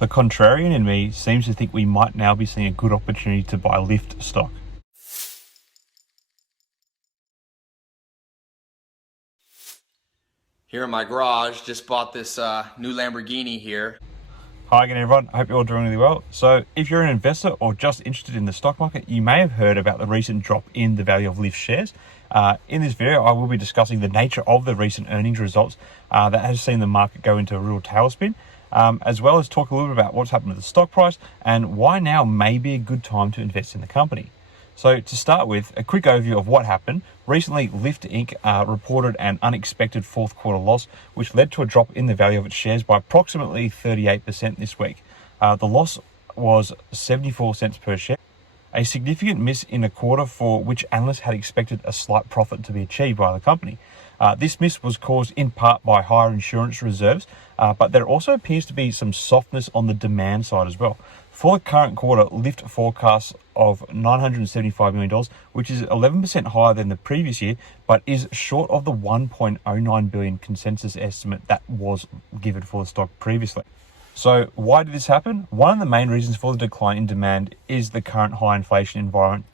The contrarian in me seems to think we might now be seeing a good opportunity to buy LYFT stock. Here in my garage, just bought this new Lamborghini here. Hi again everyone, I hope you're all doing really well. So if you're an investor or just interested in the stock market, you may have heard about the recent drop in the value of LYFT shares. In this video, I will be discussing the nature of the recent earnings results that has seen the market go into a real tailspin, as well as talk a little bit about what's happened to the stock price and why now may be a good time to invest in the company. So to start with, a quick overview of what happened. Recently, LYFT Inc. Reported an unexpected fourth quarter loss, which led to a drop in the value of its shares by approximately 38% this week. The loss was 74 cents per share, a significant miss in a quarter for which analysts had expected a slight profit to be achieved by the company. This miss was caused in part by higher insurance reserves, but there also appears to be some softness on the demand side as well. For the current quarter, LYFT forecasts of $975 million, which is 11% higher than the previous year, but is short of the $1.09 billion consensus estimate that was given for the stock previously. So why did this happen? One of the main reasons for the decline in demand is the current high inflation environment.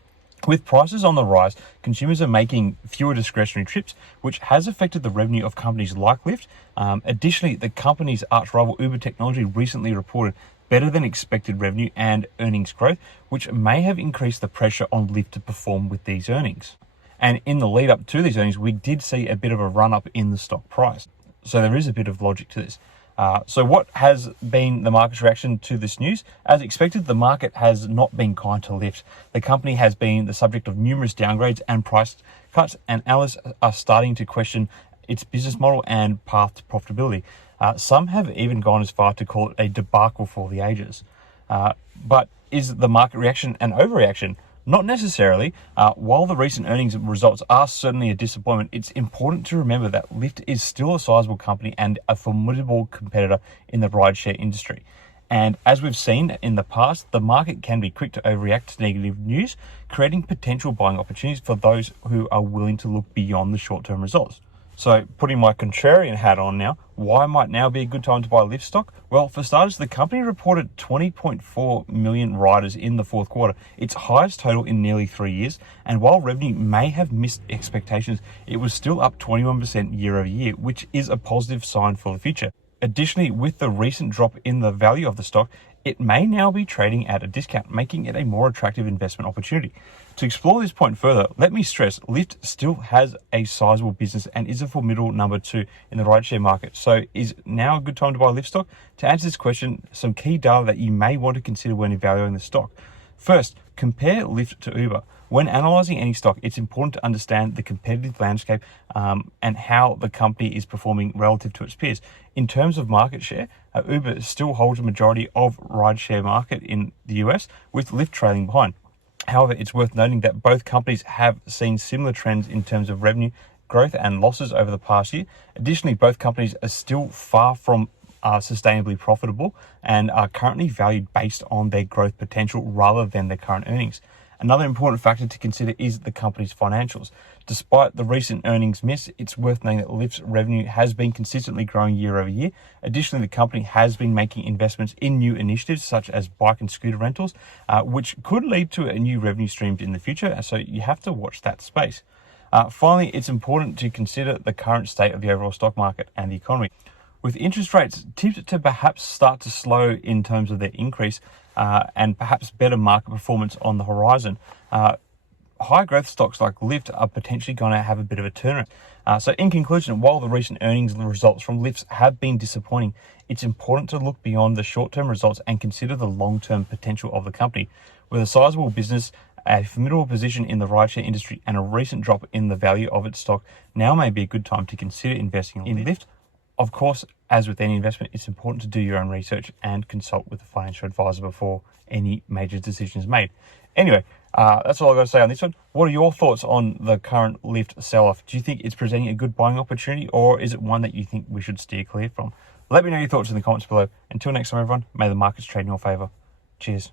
With prices on the rise, consumers are making fewer discretionary trips, which has affected the revenue of companies like LYFT. Additionally, the company's arch rival Uber Technology recently reported better than expected revenue and earnings growth, which may have increased the pressure on LYFT to perform with these earnings. And in the lead up to these earnings, we did see a bit of a run up in the stock price. So there is a bit of logic to this. So what has been the market's reaction to this news? As expected, the market has not been kind to LYFT. The company has been the subject of numerous downgrades and price cuts, and analysts are starting to question its business model and path to profitability. Some have even gone as far to call it a debacle for the ages. But is the market reaction an overreaction? Not necessarily. While the recent earnings results are certainly a disappointment, it's important to remember that LYFT is still a sizable company and a formidable competitor in the rideshare industry. And as we've seen in the past, the market can be quick to overreact to negative news, creating potential buying opportunities for those who are willing to look beyond the short-term results. So putting my contrarian hat on now, why might now be a good time to buy LYFT stock? Well, for starters, the company reported 20.4 million riders in the fourth quarter, its highest total in nearly 3 years. And while revenue may have missed expectations, it was still up 21% year over year, which is a positive sign for the future. Additionally, with the recent drop in the value of the stock, it may now be trading at a discount, making it a more attractive investment opportunity. To explore this point further, let me stress LYFT still has a sizable business and is a formidable number 2 in the rideshare market. So is now a good time to buy LYFT stock? To answer this question, some key data that you may want to consider when evaluating the stock. First, compare LYFT to Uber. When analyzing any stock, it's important to understand the competitive landscape and how the company is performing relative to its peers. In terms of market share, Uber still holds a majority of rideshare market in the US, with LYFT trailing behind. However, it's worth noting that both companies have seen similar trends in terms of revenue growth and losses over the past year. Additionally, both companies are still far from sustainably profitable and are currently valued based on their growth potential rather than their current earnings. Another important factor to consider is the company's financials. Despite the recent earnings miss, it's worth noting that LYFT's revenue has been consistently growing year over year. Additionally, the company has been making investments in new initiatives such as bike and scooter rentals, which could lead to a new revenue stream in the future. So you have to watch that space. Finally, it's important to consider the current state of the overall stock market and the economy. With interest rates tipped to perhaps start to slow in terms of their increase and perhaps better market performance on the horizon, high growth stocks like LYFT are potentially going to have a bit of a turnaround. So in conclusion, while the recent earnings and results from LYFT have been disappointing, it's important to look beyond the short-term results and consider the long-term potential of the company. With a sizable business, a formidable position in the rideshare industry, and a recent drop in the value of its stock, now may be a good time to consider investing in LYFT. Of course, as with any investment, it's important to do your own research and consult with a financial advisor before any major decision is made. Anyway, that's all I've got to say on this one. What are your thoughts on the current LYFT sell-off? Do you think it's presenting a good buying opportunity, or is it one that you think we should steer clear from? Let me know your thoughts in the comments below. Until next time, everyone, may the markets trade in your favor. Cheers.